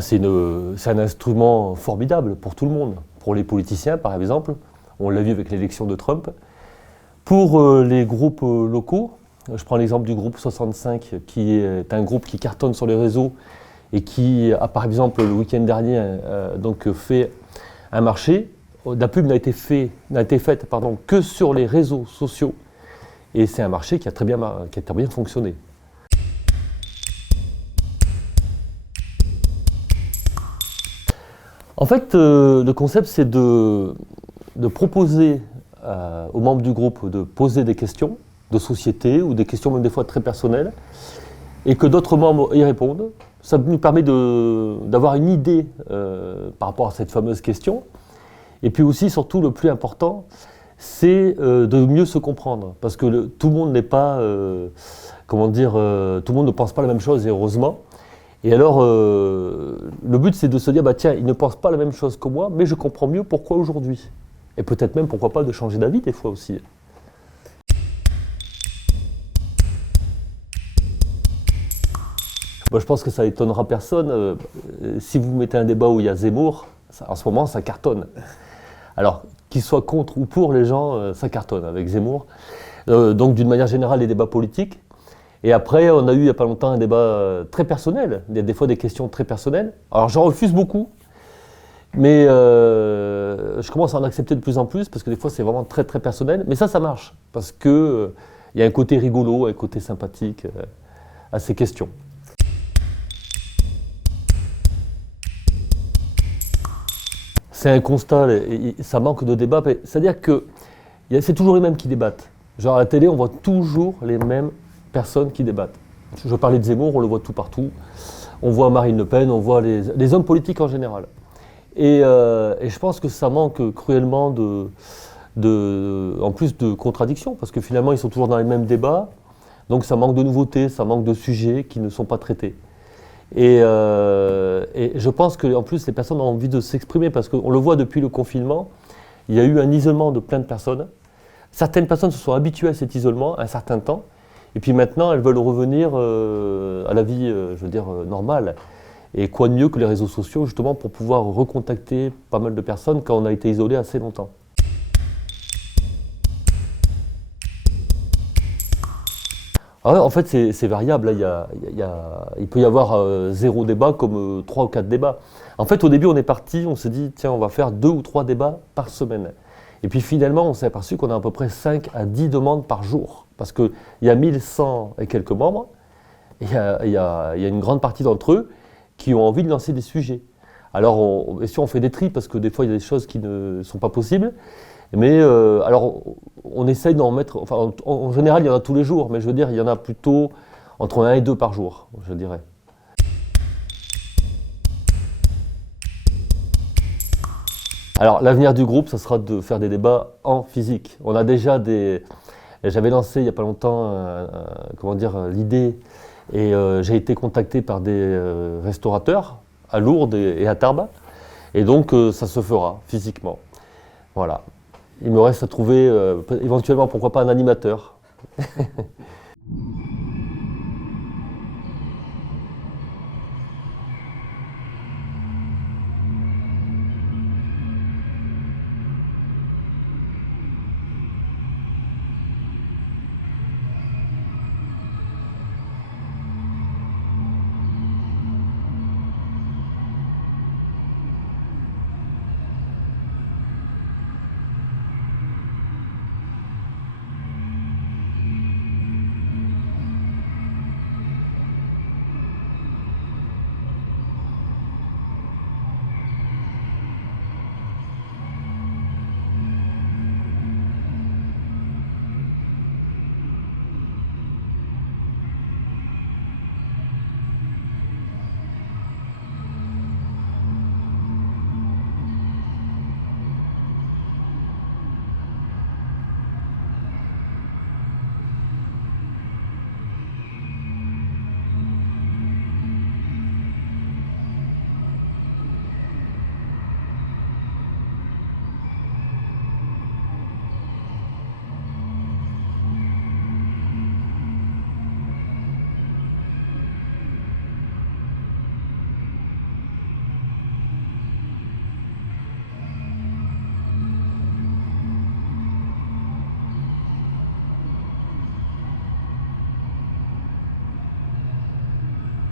C'est un instrument formidable pour tout le monde. Pour les politiciens, par exemple, on l'a vu avec l'élection de Trump. Pour les groupes locaux, je prends l'exemple du groupe 65, qui est un groupe qui cartonne sur les réseaux et qui a, par exemple, le week-end dernier, fait un marché. La pub n'a été faite que sur les réseaux sociaux. Et c'est un marché qui a très bien fonctionné. En fait, le concept, c'est de proposer aux membres du groupe de poser des questions de société ou des questions même des fois très personnelles et que d'autres membres y répondent. Ça nous permet d'avoir une idée par rapport à cette fameuse question. Et puis aussi, surtout, le plus important, c'est de mieux se comprendre. Parce que tout le monde n'est pas, tout le monde ne pense pas la même chose, et heureusement. Et alors, le but, c'est de se dire, tiens, il ne pense pas la même chose que moi, mais je comprends mieux pourquoi aujourd'hui. Et peut-être même, pourquoi pas, de changer d'avis des fois aussi. Je pense que ça étonnera personne. Si vous mettez un débat où il y a Zemmour, en ce moment, ça cartonne. Alors, qu'il soit contre ou pour, les gens, ça cartonne avec Zemmour. Donc, d'une manière générale, les débats politiques. Et après, on a eu il n'y a pas longtemps un débat très personnel. Il y a des fois des questions très personnelles. Alors, j'en refuse beaucoup. Mais je commence à en accepter de plus en plus parce que des fois, c'est vraiment très, très personnel. Mais ça marche. Parce qu'il y a un côté rigolo, un côté sympathique à ces questions. C'est un constat, ça manque de débat. C'est-à-dire que c'est toujours les mêmes qui débattent. Genre à la télé, on voit toujours les mêmes personnes qui débattent. Je parlais de Zemmour, on le voit tout partout. On voit Marine Le Pen, on voit les hommes politiques en général. Et je pense que ça manque cruellement en plus de contradictions, parce que finalement, ils sont toujours dans les mêmes débats. Donc ça manque de nouveautés, ça manque de sujets qui ne sont pas traités. Et je pense qu'en plus, les personnes ont envie de s'exprimer, parce qu'on le voit depuis le confinement, il y a eu un isolement de plein de personnes. Certaines personnes se sont habituées à cet isolement un certain temps, et puis maintenant, elles veulent revenir à la vie, normale. Et quoi de mieux que les réseaux sociaux, justement, pour pouvoir recontacter pas mal de personnes quand on a été isolé assez longtemps. En fait, c'est variable. Il peut y avoir 0 débat comme 3 ou 4 débats. En fait, au début, on est parti, on s'est dit, tiens, on va faire 2 ou 3 débats par semaine. Et puis finalement, on s'est aperçu qu'on a à peu près 5 à 10 demandes par jour. Parce qu'il y a 1100 et quelques membres, et il y a une grande partie d'entre eux qui ont envie de lancer des sujets. Alors, bien sûr, on fait des tris, parce que des fois, il y a des choses qui ne sont pas possibles. Mais alors, on essaye d'en mettre, enfin, en général, il y en a tous les jours, mais je veux dire, il y en a plutôt entre 1 et 2 par jour, je dirais. Alors, l'avenir du groupe, ça sera de faire des débats en physique. On a déjà j'avais lancé il n'y a pas longtemps, l'idée, et j'ai été contacté par des restaurateurs à Lourdes et à Tarbes, et donc ça se fera physiquement. Voilà. Il me reste à trouver éventuellement, pourquoi pas, un animateur.